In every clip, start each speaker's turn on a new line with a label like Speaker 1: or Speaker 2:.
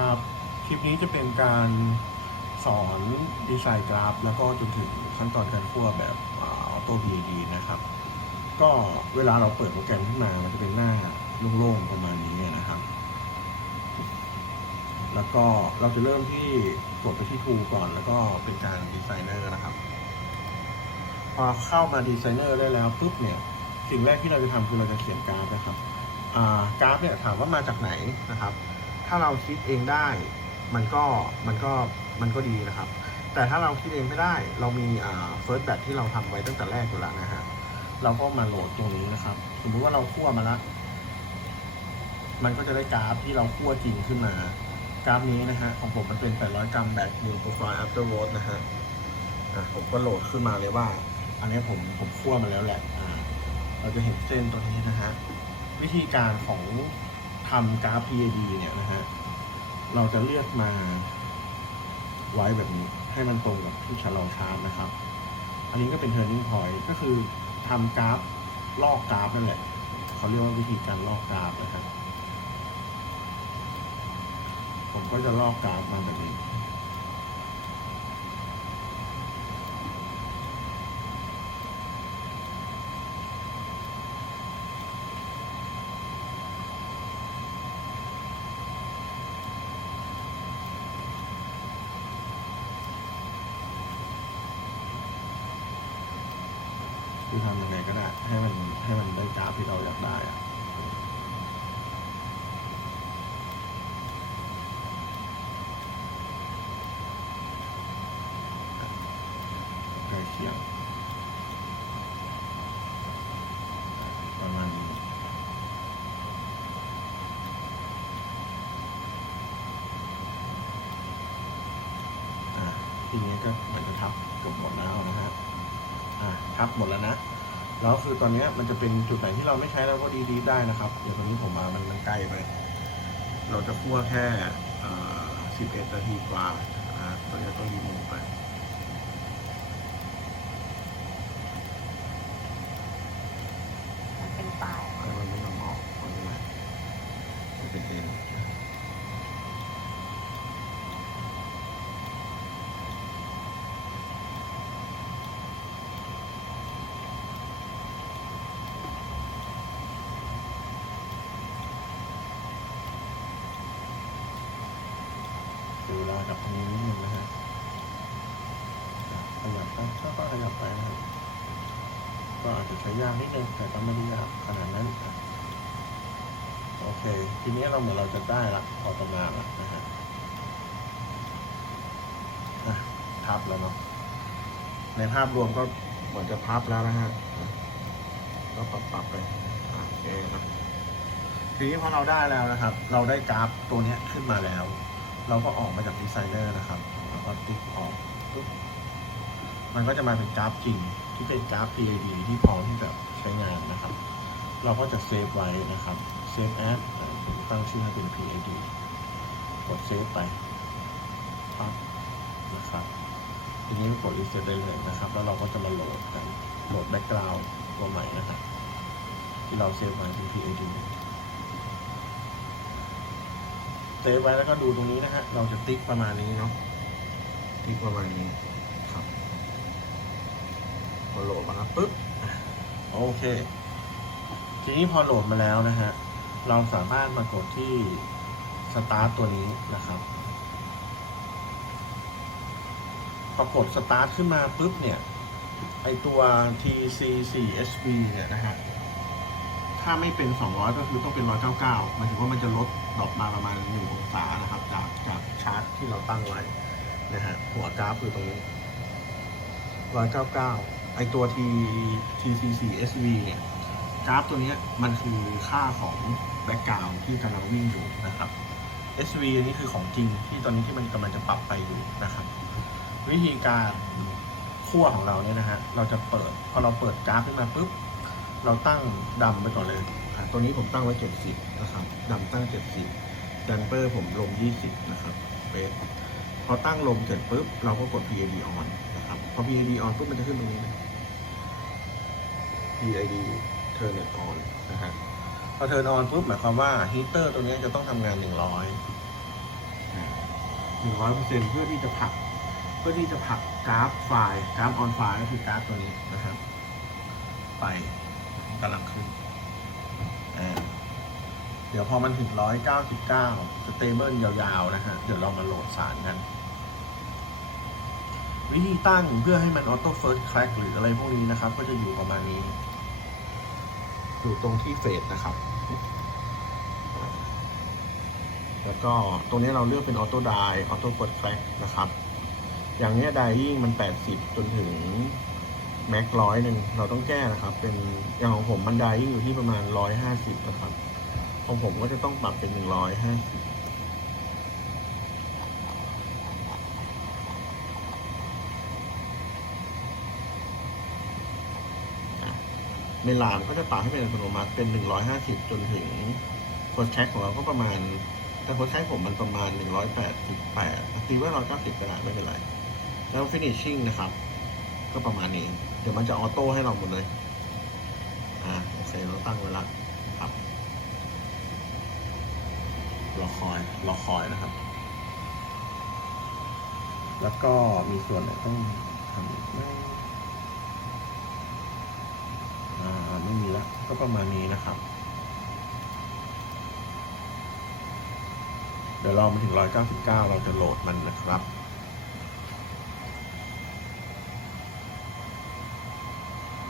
Speaker 1: ครับ คลิปนี้จะเป็นการสอนดีไซน์กราฟ แล้วก็จนถึงขั้นตอนการคั่วแบบออโต้ BAD นะครับ ก็เวลาเราเปิดโปรแกรมขึ้นมา มันจะเป็นหน้าโล่งๆประมาณนี้นะครับ แล้วก็เราจะเริ่มที่กดไปที่ Tool ก่อน แล้วก็เป็นการดีไซเนอร์นะครับ พอเข้ามาดีไซเนอร์ได้แล้วปุ๊บเนี่ย สิ่งแรกที่เราจะทำคือเราจะเขียนกราฟนะครับอ่ากราฟเนี่ยถามว่ามาจากไหนนะครับ ถ้าเราคิดเองได้มันก็มันก็มันก็ดีนะครับ แต่ถ้าเราคิดเองไม่ได้ เรามีอ่า first batch ที่เราทำไว้ตั้งแต่แรกอยู่แล้วนะฮะเราก็มาโหลดตรงนี้นะครับ สมมุติว่าเราคั่วมาแล้วมันก็จะได้กราฟที่เราคั่วจริงขึ้นมากราฟนี้นะฮะของผมมันเป็น 800 กรัมแบบ new profile after road นะฮะอะผมก็โหลดขึ้นมาเลยว่า อันนี้ผมผมคั่วมาแล้วแหละอ่าเราจะเห็นเส้นตัวนี้นะฮะวิธีการของ ทำกราฟ PAD เนี่ยนะฮะ เราจะเลือกมาไว้แบบนี้ให้มันตรงกับที่ชะลอชาร์ตนะครับ อันนี้ก็เป็น turning point ก็คือทำกราฟลอกกราฟนั่นแหละเขาเรียกว่าวิธีการลอกกราฟนะครับ ผมก็จะลอกกราฟมาแบบนี้ ที่ทำยังไงก็ได้ ให้มันให้มันได้กราฟที่เราอยากได้อะใกล้เคียงประมาณนี้อะทีนี้ก็เหมือนจะทับเกือบหมดแล้วนะฮะ อะทับหมดแล้วนะ แล้วคือตอนนี้มันจะเป็นจุดไหนที่เราไม่ใช้แล้วก็ดีๆได้นะครับ เดี๋ยวตอนนี้ผมมามันมันใกล้ไป เราจะคั่วแค่เอ่อ11 นาทีกว่าตอนนี้ต้องยีโมงไป
Speaker 2: มันเป็นปลาย
Speaker 1: ให้มันไม่ยอมออกตอนนี้นะมันเป็นเองดูเวลากับตรงนี้นิดนึงนะฮะขยับไปก็ขยับไปนะครับ ก็อาจจะใช้ยากนิดนึงแต่ก็ไม่ได้ยากขนาดนั้นโอเค ทีนี้เราเหมือนเราจะได้ละพอประมาณละนะฮะอะทับแล้วเนาะในภาพรวมก็เหมือนจะพับแล้วนะฮะก็ปรับปรับไปโอเคนะทีนี้พอเราได้แล้วนะครับ เราได้กราฟตัวนี้ขึ้นมาแล้ว เราก็ออกมาจากดีไซเนอร์นะครับแล้วก็ติ๊กออกปุ๊บ มันก็จะมาเป็นกราฟจริงที่เป็นกราฟ PID ที่พร้อมที่จะใช้งานนะครับ เราก็จะเซฟไว้นะครับเซฟแอปผมตั้งชื่อให้เป็น PID กดเซฟไปปั๊บนะครับทีนี้กด reset ได้เลยนะครับ แล้วเราก็จะมาโหลดกันโหลดแบ็กกราวด์ตัวใหม่นะครับที่เราเซฟไว้เป็น PID เซฟไว้แล้วก็ดูตรงนี้นะฮะเราจะติ๊กประมาณนี้เนาะติ๊กประมาณนี้ พอโหลดมาปุ๊บโอเค ทีนี้พอโหลดมาแล้วนะฮะ เราสามารถมากดที่สตาร์ตตัวนี้นะครับพอกดสตาร์ทขึ้นมาปุ๊บเนี่ย ไอตัว TC4SB เนี่ยนะฮะถ้าไม่เป็น 200 ก็คือต้องเป็น 199หมายถึงว่ามันจะลดดรอปมาประมาณ1องศานะครับ จากจากชาร์ตที่เราตั้งไว้นะฮะหัวกราฟคือตรงนี้199 ไอตัว T TC4 SV เนี่ยกราฟตัวเนี้ยมันคือค่าของแบ็กกราวที่กำลังวิ่งอยู่นะครับ SV นนี้คือของจริงที่ตอนนี้ที่มันกำลังจะปรับไปอยู่นะครับ วิธีการคั่วของเราเนี่ยนะฮะเราจะเปิดพอเราเปิดกราฟขึ้นมาปุ๊บเราตั้งดำไปก่อนเลยตัวนี้ผมตั้งไว้ 70 นะครับดำตั้ง 70ดันเปอร์ผมลง 20 นะครับเบสพอตั้งลมเสร็จปุ๊บเราก็กด PAD on อ PAD on ปุ๊บมันจะขึ้นตรงนี้นะ PID turn it on นะฮะพอ turn on ปุ๊บหมายความว่าฮีเตอร์ตัวนี้จะต้องทำงาน 100หนึ่งร้อยเปอร์เซ็นเพื่อที่จะผลัก เพื่อที่จะผลักกราฟไฟล์กราฟออนไฟล์ก็คือกราฟตัวนี้นะครับ ไปกำลังขึ้นอ่าเดี๋ยวพอมันถึงร้อยเก้าสิบเก้าสเตเบิลยาวๆ นะฮะ เดี๋ยวเรามาโหลดสารกัน วิธีตั้งเพื่อให้มันออโต้เฟิร์สแคร็กหรืออะไรพวกนี้นะครับ ก็จะอยู่ประมาณนี้ อยู่ตรงที่เฟสนะครับ แล้วก็ตรงนี้เราเลือกเป็นออโต้ไดออโต้เฟิร์สแคร็กนะครับ อย่างนี้ไดยิ่งมัน 80 จนถึงแม็กร้อยหนึ่งเราต้องแก้นะครับ เป็นอย่างของผมมันไดยิ่งอยู่ที่ประมาณ 150 นะครับ ของผมก็จะต้องปรับเป็น 150 ในลามก็จะปรับให้เป็นอัตโนมัติเป็น 150 จนถึงโค้ดแช็คของเราก็ประมาณ แต่โค้ดแช็คผมมันประมาณ 188ตีว่า190ก็ได้ไม่เป็นไร แล้ว finishing นะครับ ก็ประมาณนี้ เดี๋ยวมันจะออโต้ให้เราหมดเลย อ่าโอเคเราตั้งไว้ล้วครับรอคอยรอคอยนะครับ แล้วก็มีส่วนไหนต้องทำไหมอ่า ไม่มีแล้ว ก็ประมาณนี้นะครับ เดี๋ยวรอมาถึง 199 เราจะโหลดมันนะครับ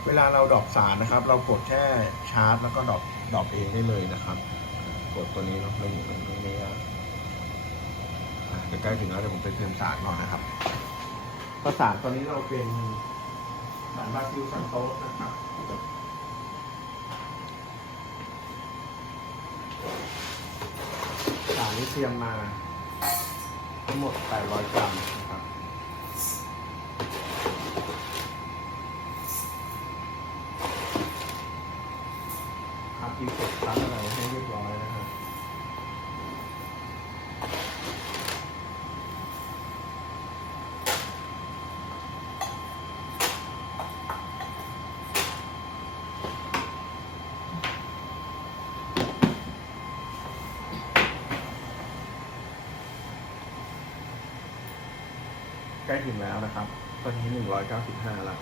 Speaker 1: เวลาเราดอปสารนะครับ เรากดแค่ชาร์จ แล้วก็ดอปดอปเองได้เลยนะครับ กดตัวนี้เนาะไม่อยู่ตรงนี้อะอะเดี๋ยวใกล้ถึงแล้วเดี๋ยวผมไปเติมสารก่อนนะครับก็สารตอนนี้เราเป็นสารบาซิลซันโตสนะครับ ที่เตรียมมา ทั้งหมด 800 กรัมนะครับ ครับที่กดตั้งอะไรให้เรียบร้อยนะครับ ใก ล้ถึงแล้วนะครับ ตอนนี้195แล้วอ่าสิบห้าละ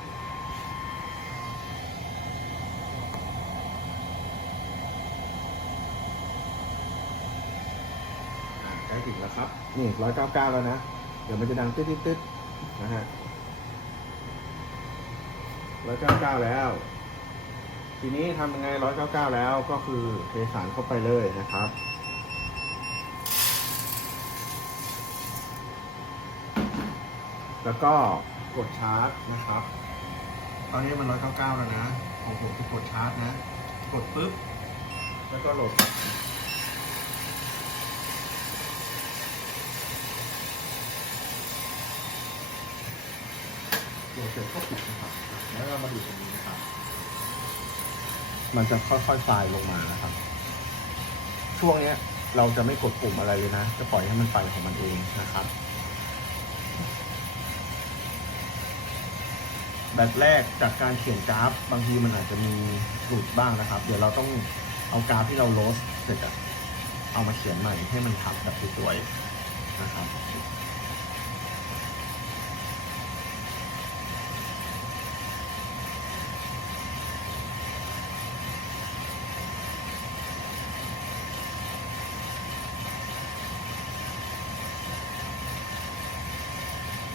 Speaker 1: ใกล้ถึงแล้วครับ นี่ร้อยเก้าเก้าแล้วนะ เดี๋ยวมันจะดังตึ๊ดตึ๊ดตึ๊ดนะฮะร้อยเก้าเก้าแล้ว ทีนี้ทำยังไงร้อยเก้าเก้าแล้วก็คือเทสารเข้าไปเลยนะครับ แล้วก็กดชาร์จนะครับ ตอนนี้มันร้อยเก้าเก้าแล้วนะของผมคือกดชาร์จนะ กดปุ๊บ แล้วก็โหลดตัวเสร็จก็ปิดนะครับ แล้วเรามาดูตรงนี้นะครับ มันจะค่อยๆคลายลงมานะครับ ช่วงเนี้ยเราจะไม่กดปุ่มอะไรเลยนะ จะปล่อยให้มันไปของมันเองนะครับ แบบแรกจากการเขียนกราฟ บางทีมันอาจจะมีหลุดบ้างนะครับ เดี๋ยวเราต้องเอากราฟที่เราโลสเสร็จอะเอามาเขียนใหม่ให้มันทับแบบสวยๆนะครับ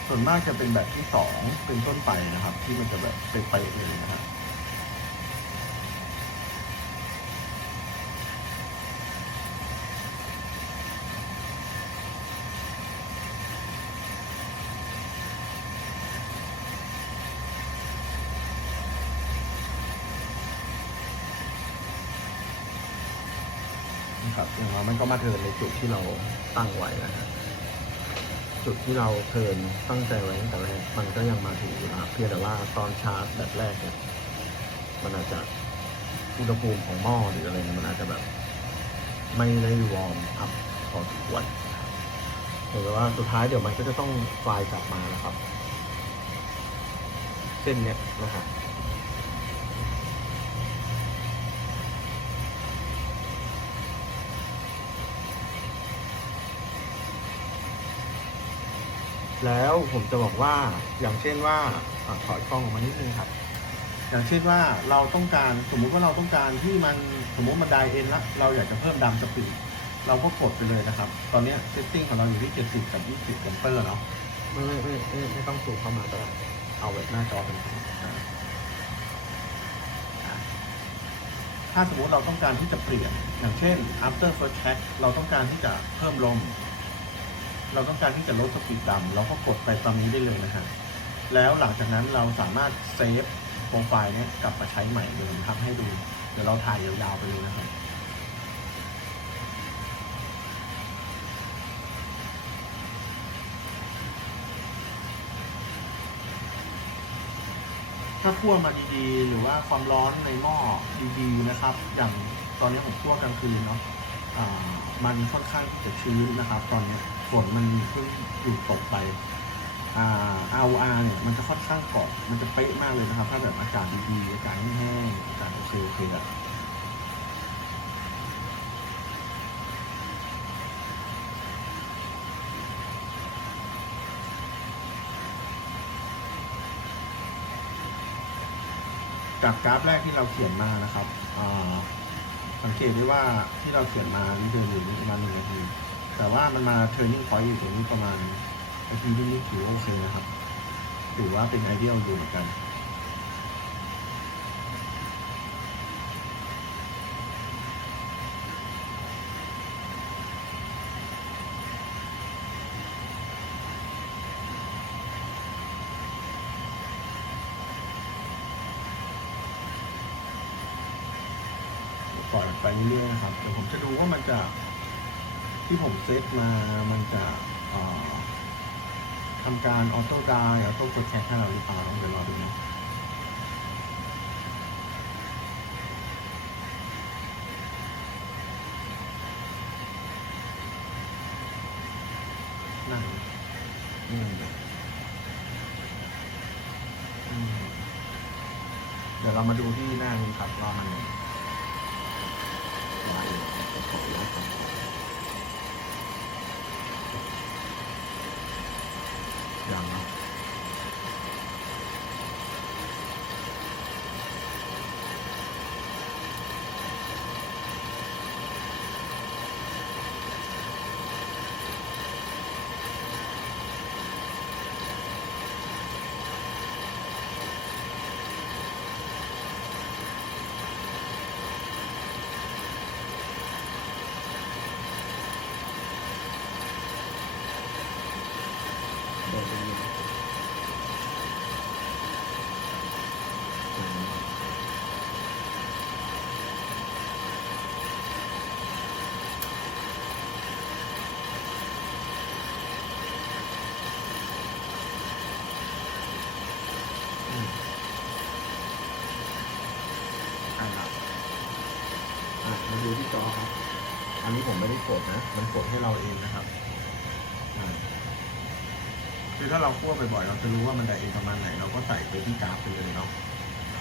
Speaker 1: ส่วนมากจะเป็นแบบที่สองเป็นต้นไปนะครับ ที่มันจะแบบเป๊ะๆเลยนะครับนะครับอย่างเรามันก็มาเทินในจุดที่เราตั้งไว้นะฮะ จุดที่เราเทินตั้งใจไว้ตั้งแต่แรกมันก็ยังมาถึงอยู่นะครับเพียงแต่ว่าตอนชาร์จแบบแรกเนี่ยมันอาจจะอุณหภูมิของหม้อหรืออะไรเนี่ยมันอาจจะแบบ ไม่ได้วอร์มอัพพอสมควรแต่ว่าสุดท้ายเดี๋ยวมันก็จะต้องไฟล์กลับมานะครับ เส้นเนี้ยนะครับ
Speaker 2: แล้วผมจะบอกว่าอย่างเช่นว่าอะถอยกล้องออกมานิดนึงครับ
Speaker 1: อย่างเช่นว่าเราต้องการสมมุติว่าเราต้องการที่มันสมมติมันไดเอ็นละเราอยากจะเพิ่มดัมสปีดเราก็กดไปเลยนะครับ ตอนเนี้เซตติ้งของเราอยู่ที่ 70 กับ 20แอมเปอร์เนาะ
Speaker 2: ไม่ไม่ไม่ไม่ไม่ต้องสูงเข้ามาก็ได้เอาแบบหน้าจอเป็น
Speaker 1: ถ้าสมมติเราต้องการที่จะเปลี่ยน อย่างเช่น after first check เราต้องการที่จะเพิ่มลม เราต้องการที่จะลดสปีดดำเราก็กดไปตามนี้ได้เลยนะฮะแล้วหลังจากนั้นเราสามารถเซฟโปรไฟล์นี้กลับมาใช้ใหม่เลยทำให้ดูเดี๋ยวเราถ่ายยาวๆไปเลยนะครับถ้าคั่วมาดีๆ หรือว่าความร้อนในหม้อดีๆนะครับ อย่างตอนนี้ผมคั่วกลางคืนเนาะมันค่อนข้างจะชื้นนะครับ ตอนนี้ นมันเพิ่งหยุดตกไปอ่า ROR เนี่ยมันจะค่อนข้างเกาะมันจะเป๊ะมากเลยนะครับ ถ้าแบบอากาศดีๆอากาศแห้งๆอากาศโอเคโอเคอะจากกราฟแรกที่เราเขียนมานะครับอ่าสังเกตได้ว่าที่เราเขียนมานี่เดินอยู่ประมาณหนึ่งนาที แต่ว่ามันมา turning point อยู่ตรงนี้ประมาณนาทีนิดๆถือว่าโอเคนะครับถือว่าเป็นไอเดียอยู่เหมือนกันปล่อยไปเรื่อยๆนะครับเดี๋ยวผมจะดูว่ามันจะ ที่ผมเซตมามันจะทำการออโต้ดายออโต้โปรแทคให้เราหรือเปล่าต้องเดี๋ยวรอดูนะนั่นอืมอืมเดี๋ยวเรามาดูที่หน้านี้ครับว่ามัน อย่างเนาะอืมใช่ครับอะมาดูที่จอครับ อันนี้ผมไม่ได้กดนะ มันกดให้เราเองนะครับอ่า คือถ้าเราคั่วบ่อยๆเราจะรู้ว่ามันไดเองประมาณไหน เราก็ใส่ไปที่กราฟไปเลยเนาะ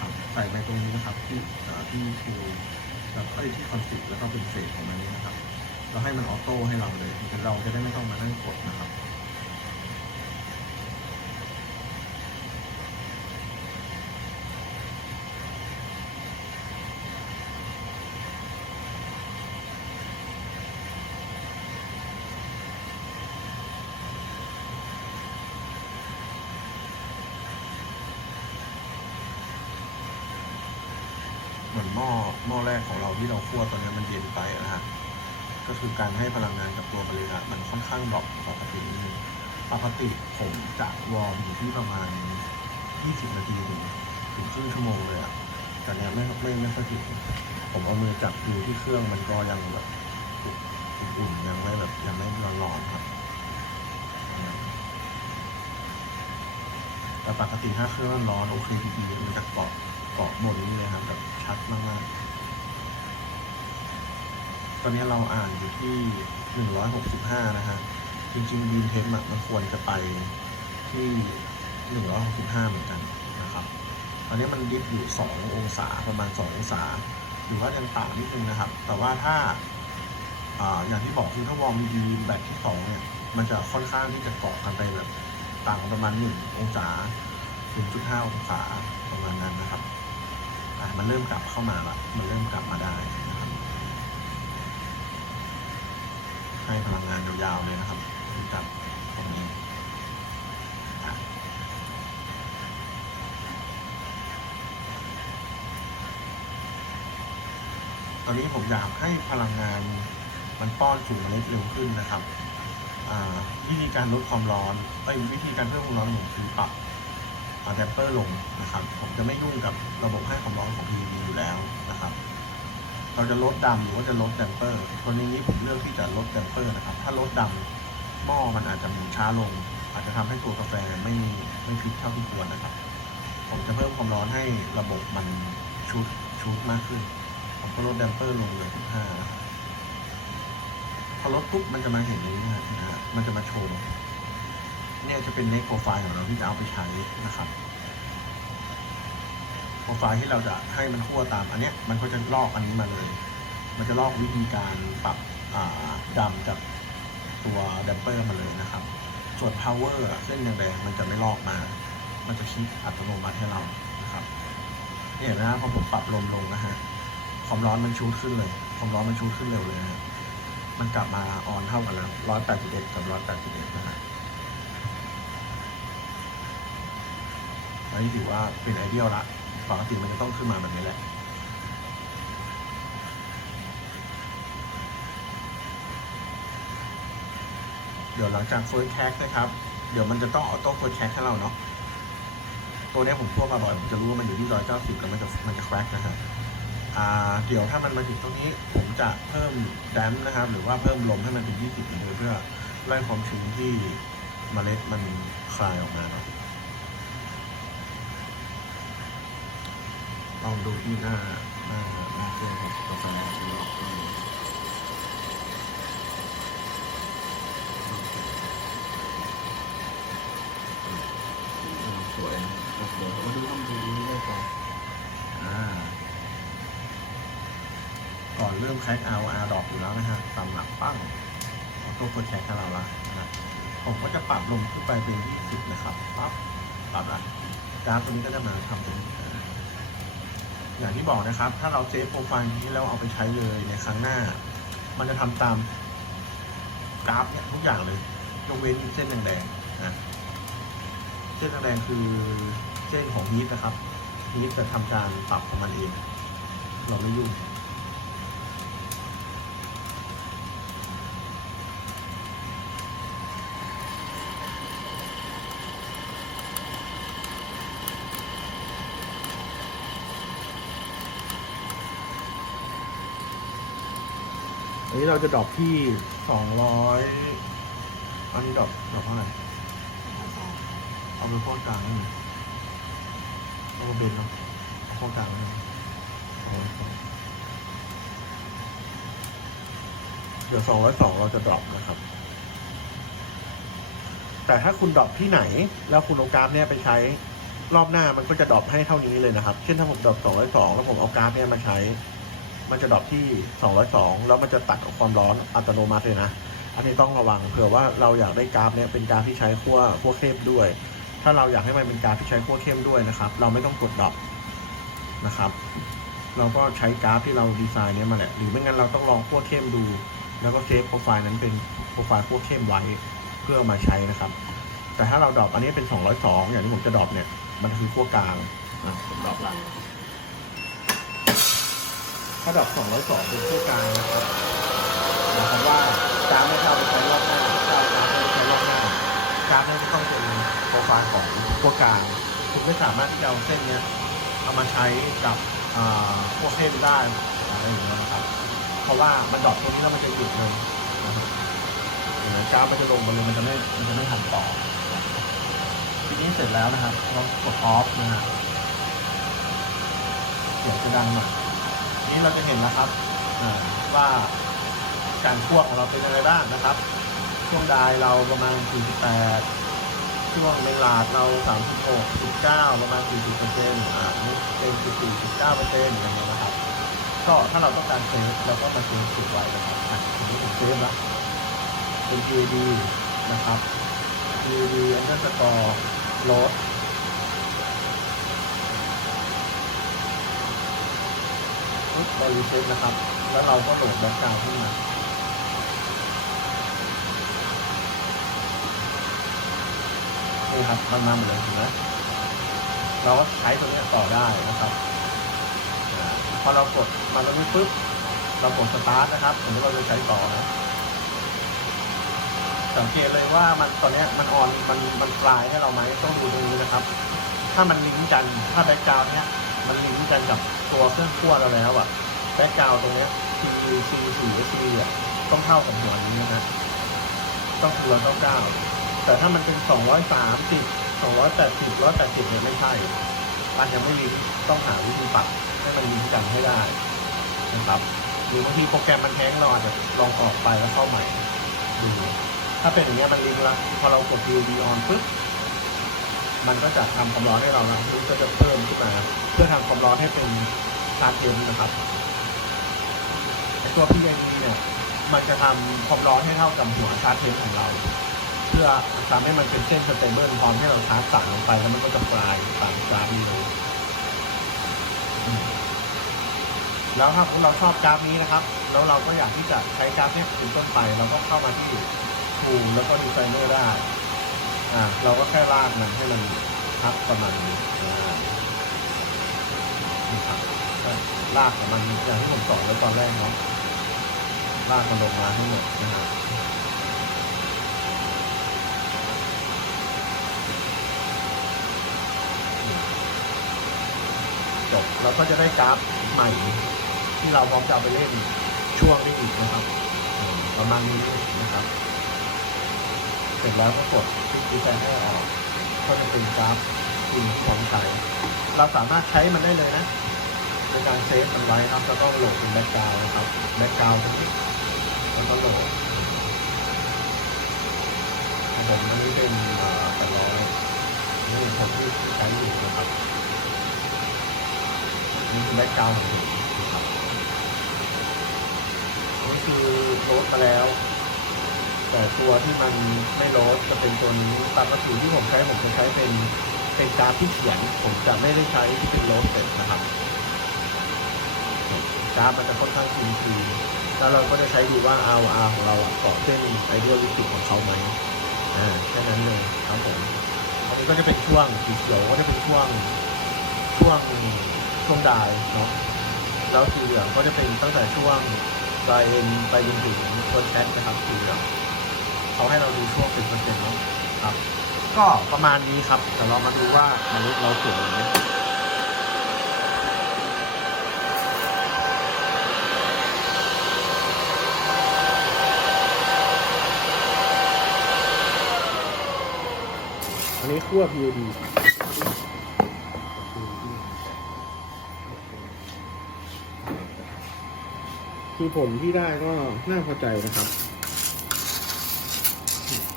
Speaker 1: ครับใส่ไปตรงนี้นะครับ ที่ที่ทูแล้วก็ที่คอนฟิกแล้วก็เป็นเฟสของมันนี้นะครับเราให้มันออโต้ให้เราเลยเราจะได้ไม่ต้องมานั่งกดนะครับ เหมือนหม้อหม้อแรกของเราที่เราคั่วตอนนี้มันเย็นไปนะฮะ ก็คือการให้พลังงานกับตัวผลิตอะมันค่อนข้างดรอปปกตินิดนึง ปกติผมจะวอร์มอยู่ที่ประมาณ 20 นาทีถึงถึงครึ่งชั่วโมงเลยอะแต่เนี้ยไม่ไม่ไม่ค่อยถึงผมเอามือจับดูที่เครื่องมันก็ยังแบบอุ่นๆยังไม่แบบยังไม่ร้อนๆครับ แต่ปกติถ้าเครื่องร้อนโอเคดีๆมันจะเกาะเกาะบนนี้เลยครับแบบชัดมากๆตอนนี้เราอ่านอยู่ที่หนึ่งร้อยหกสิบห้านะฮะ จริงๆบีมเทนมันควรจะไปที่หนึ่งร้อยหกสิบห้าเหมือนกันนะครับ ตอนนี้มันดิฟอยู่สององศาประมาณสององศา หรือว่ายังต่ำนิดนึงนะครับ แต่ว่าถ้าอย่างที่บอกคือถ้าวอร์มดีแบบที่สองเนี่ยมันจะค่อนข้างที่จะเกาะกันไปแบบต่างประมาณหนึ่งองศาถึงจุดห้าองศาประมาณนั้นนะครับอ่มันเริ่มกลับเข้ามาละมันเริ่มกลับมาได้นะครับ ให้พลังงานยาวๆเลยนะครับ จากตรงนี้อะตอนนี้ผมอยากให้พลังงานมันป้อนสู่เมล็ดเร็วขึ้นนะครับวิธีการลดความร้อนเอ้วิธีการเพิ่มความร้อนผมคือปรับอะแดปเตอร์ลงนะครับ ผมจะไม่ยุ่งกับระบบให้ความร้อนของ PV อยู่แล้วนะครับ เราจะลดดำหรือว่าจะลดแดมเปอร์กรณีนี้ผมเลือกที่จะลดแดมเปอร์นะครับ ถ้าลดดำ หม้อมันอาจจะหมุนช้าลง อาจจะทำให้ตัวกาแฟไม่ไม่พลิกเท่าที่ควรนะครับ ผมจะเพิ่มความร้อนให้ระบบมันชุดชุดมากขึ้น ผมก็ลดแดมเปอร์ลงเหลือ15นะครับพอลดปุ๊บมันจะมาเห็นอย่างนี้นะฮะมันจะมาโชว์เนี่ยจะเป็นเน็กโปรไฟล์ของเราที่จะเอาไปใช้นะครับโปรไฟล์ที่เราจะให้มันคั่วตามอันเนี้ยมันก็จะลอกอันนี้มาเลย มันจะลอกวิธีการปรับดำจาก ตัวแดมเปอร์มาเลยนะครับ ส่วน power เส้นแดงๆมันจะไม่ลอกมา มันจะคิดอัตโนมัติให้เรานะครับเนี่ยเห็นไหมฮะพอผมปรับลมลงนะฮะความร้อนมันชูดขึ้นเลย ความร้อนมันชูดขึ้นเร็วเลยนะฮะมันกลับมาออนเท่ากันแล้วร้อยแปดสิบเอ็ดกับร้อยแปดสิบเอ็ดนะฮะอันนี้ถือว่าเป็นไอเดียลละปกติมันจะต้องขึ้นมาแบบนี้แหละ เดี๋ยวหลังจากเฟิร์สแคคนะครับ เดี๋ยวมันจะต้องออโต้เฟิร์สแคคให้เราเนาะ ตัวนี้ผมทั่วมาบ่อยผมจะรู้ว่ามันอยู่ที่ร้อยเก้าสิบแล้วมันจะมันจะแครกนะครับ อ่า เดี๋ยวถ้ามันมาถึงตรงนี้ผมจะเพิ่มแดมนะครับ หรือว่าเพิ่มลมให้มันเป็น20ถึงเพื่อไล่ความชื้นที่เมล็ดมันคลายออกมาเนาะลองดูที่หน้าหน้าหน้าเครื่องของกาแฟอีกรอบหนึ่งอืมสวยโอเคมาดูต้องดูนี้ได้ก่อนอ่า ก่อนเริ่มแคคเอาอาดอกอยู่แล้วนะฮะตามหลักปั้งออโต้เฟิร์สแคคให้เราละนะผมก็จะปรับลมขึ้นไปเป็น 20 นะครับปั๊บปรับละกราฟตัวนี้ก็จะมาทำเป็นอ่าอย่างที่บอกนะครับ ถ้าเราเซฟโปรไฟล์นี้แล้วเอาไปใช้เลยในครั้งหน้า มันจะทำตามกราฟเนี่ยทุกอย่างเลยยกเว้นเส้นแดงๆนะเส้นแดงๆคือเส้นของฮีทนะครับฮีทจะทำการปรับของมันเอง เราไม่ยุ่ง อันนี้เราจะดรอปที่สองร้อยอันนี้ดรอปดรอปเท่าไหร่เอาไปข้อกลางได้ไหมเอาไปเบนเนาะเอาข้อกลางได้ไหมเอาไว้ก่เดี๋ยวสองร้อยสองเราจะดรอปนะครับ แต่ถ้าคุณดรอปที่ไหน แล้วคุณเอากราฟเนี่ยไปใช้รอบหน้ามันก็จะดรอปให้เท่านี้เลยนะครับ เช่นถ้าผมดรอปสองร้อยสองแล้วผมเอากราฟเนี่ยมาใช้ มันจะดรอปที่ 202 แล้วมันจะตัดกับความร้อนอัตโนมัติเลยนะ อันนี้ต้องระวังเผื่อว่าเราอยากได้กราฟเนี่ยเป็นกราฟที่ใช้ขั้วขั้วเข้มด้วย ถ้าเราอยากให้มันเป็นกราฟที่ใช้ขั้วเข้มด้วยนะครับ เราไม่ต้องกดดรอปนะครับ เราก็ใช้กราฟที่เราดีไซน์เนี้ยมาแหละ หรือไม่งั้นเราต้องลองขั้วเข้มดู แล้วก็เซฟโปรไฟล์นั้นเป็นโปรไฟล์ขั้วเข้มไว้เพื่อมาใช้นะครับ แต่ถ้าเราดรอปอันนี้เป็น 202 อย่างที่ผมจะดรอปเนี่ย มันคือขั้วกลางอะผมดรอปละ ถ้าดอก202เป็นคู่กลางนะครับหมายความว่าจ้าไม่เข้าไปใช้รอบหน้าถ้าจาไม่ใช้รอบหน้าจ้าไมนั้นจะต้องเป็นโปรไฟล์ของขั้วกลางคุณไม่สามารถที่จะเอาเส้นเนี้ยเอามาใช้กับพวกเข้มได้อะไรอย่างเงี้ยนะครับ เพราะว่ามันดอกตรงนี้แล้วมันจะหยุดเลยนะครับจ้ามมันจะลงมาเลยมันจะไม่มันจะไม่หันต่อทีนี้เสร็จแล้วนะครับเรากดออฟนะฮะเสียงจะดังหน่อย นี้เราจะเห็นแล้วครับว่าการคั่วของเราเป็นยังไงบ้างนะครับ ช่วงดายเราประมาณ 48 ช่วงในลาดเรา 36 19 ประมาณ 40เปอร์เซ็นต์อ่าเป็น14 19เปอร์เซ็นต์อย่างเงี้ยนะครับ ก็ถ้าเราต้องการเซฟเราก็มาเซฟจุดไว้นะครับอะทีนี้ผมเซฟแล้วเป็น PAD นะครับ PUD underscore load ปุ๊บเรารีเซ็ ตนะครับ แล้วเราก็โหลดแบ็กกราวด์ขึ้นมานี่ครับมันมาหมดเลยเห็นไหมเราก็ใช้ตัวนี้ต่อได้นะครับพอเรากดมาตรงนี้ปุ๊บเรากดสตาร์ทนะครับสมมติเราจะใช้ต่อนะสังเกตเลยว่ามันตอนนี้มันออนมันมันปลายให้เราไหมต้องดูตรงนี้นะครับ ถ้ามันลิงก์กันถ้าแบ็กกราวด์เนี้ยมันลิงก์กันกับตัวเครื่องขั้วเราแล้วอะ แบ็กกราวตรงเนี้ย T C 4 S D อะต้องเท่ากับหัวนี้นะต้องคือร้อยเก้าเก้าแต่ถ้ามันเป็นสองร้อยสามสิบสองร้อยแปดสิบร้อยแปดสิบเนี่ยไม่ใช่มันยังไม่ลิงก์ต้องหาวิธีปรับให้มันลิงก์กันให้ได้นะครับหรือบางทีโปรแกรมมันแฮงเราอาจจะลองออกไปแล้วเข้าใหม่ดูถ้าเป็นอย่างเงี้ยมันลิงก์แล้วพอเรากด UV on ปุ๊บมันก็จะทำความร้อนให้เราแล้วมันก็จะเพิ่มขึ้นมา เพื่อทำความร้อนให้เป็นชาร์เย็นนะครับ ตัว PNG เนี่ยมันจะทำความร้อนให้เท่ากับหัวชาร์จเย็นของเรา เพื่อทำให้มันเป็นเส้นสเตเบิลพร้อมให้เราชาร์จสั่งลงไปแล้วมันก็จะปลายปลายกราฟนี้เลยแล้วถ้าเราชอบกราฟนี้นะครับ แล้วเราก็อยากที่จะใช้กราฟเนี้ยเป็นต้นไป เราก็เข้ามาที่ทูมแล้วก็ดีไซเนอร์ได้อ่าเราก็แค่ลากมันให้มันทับประมาณนี้อ่านี่ครับลากของมันอย่างที่ผมสอนไว้ตอนแรกเนาะ ลากมันลงมาทั้งหมดนะครับจบเราก็จะได้กราฟใหม่ ที่เราพร้อมจะไปเล่นช่วงนี้อีกนะครับ ประมาณนี้นะครับเสร็จแล้วก็กดคลิกดีไซเนอร์ออกก็จะเป็นกราฟจริงของใช้เราสามารถใช้มันได้เลยนะในการเซฟมันไว้ครับแล้วก็โหลดเป็นแบ็กกราวนะครับแบ็กกราวตรงนี้ แล้วก็โหลดของผมอันนี้เป็นแปดร้อยนี่เป็นผมที่ใช้อยู่นะครับนี่คือแบ็กกราวด์ของผมนะครับนี่คือโหลดมาแล้ว แต่ตัวที่มันไม่โลดจะเป็นตัวนี้ปกติที่ผมใช้ผมจะใช้เป็นเป็นกาฟที่เขียน ผมจะไม่ได้ใช้ที่เป็นโลดเสร็จนะครับกาฟมันจะค่อนข้างซีซี แล้วเราก็จะใช้ดูว่า RR ของเราอะเกาะเส้นไอเดียลิสติกของเขาไหมอ่าแค่นั้นเลยครับผมอันนี้ก็จะเป็นช่วงสีเขียวก็จะเป็นช่วงช่วงช่วงดายเนาะแล้วสีเหลืองก็จะเป็นตั้งแต่ช่วงไดเอ็นไปจนถึงตัวแชทนะครับสีเหลืองเขาให้เราดูช่วงเป็นเปอร์เซ็นต์เนาะครับ ก็ประมาณนี้ครับแต่เรามาดูว่ามนุษย์เราสวยไหม นนี้คั่ว PUD คือผลที่ได้ก็น่าพอใจนะครับ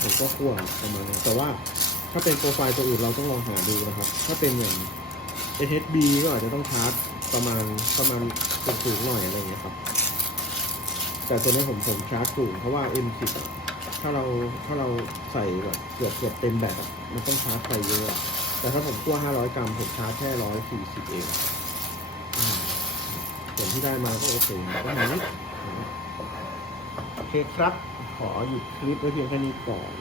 Speaker 1: ผมก็คั่วประมาณนี้แต่ว่าถ้าเป็นโปรไฟล์ตัวอื่นเราต้องลองหาดูนะครับ ถ้าเป็นอย่าง HB ก็อาจจะต้องชาร์จประมาณประมาณสูงๆหน่อยอะไรอย่างเงี้ยครับ แต่ตัวนี้ผมผมชาร์จสูงเพราะว่า M10 ถ้าเราถ้าเราใส่แบบเกือบเกือบเต็มแบตอะมันต้องชาร์จไฟเยอะอะแต่ถ้าผมคั่ว500 กรัมผมชาร์จแค่140เองอืมผลที่ได้มาก็โอเคประมาณนี้โอเคครับ ขอหยุดคลิปไว้เพียงแค่นี้ก่อน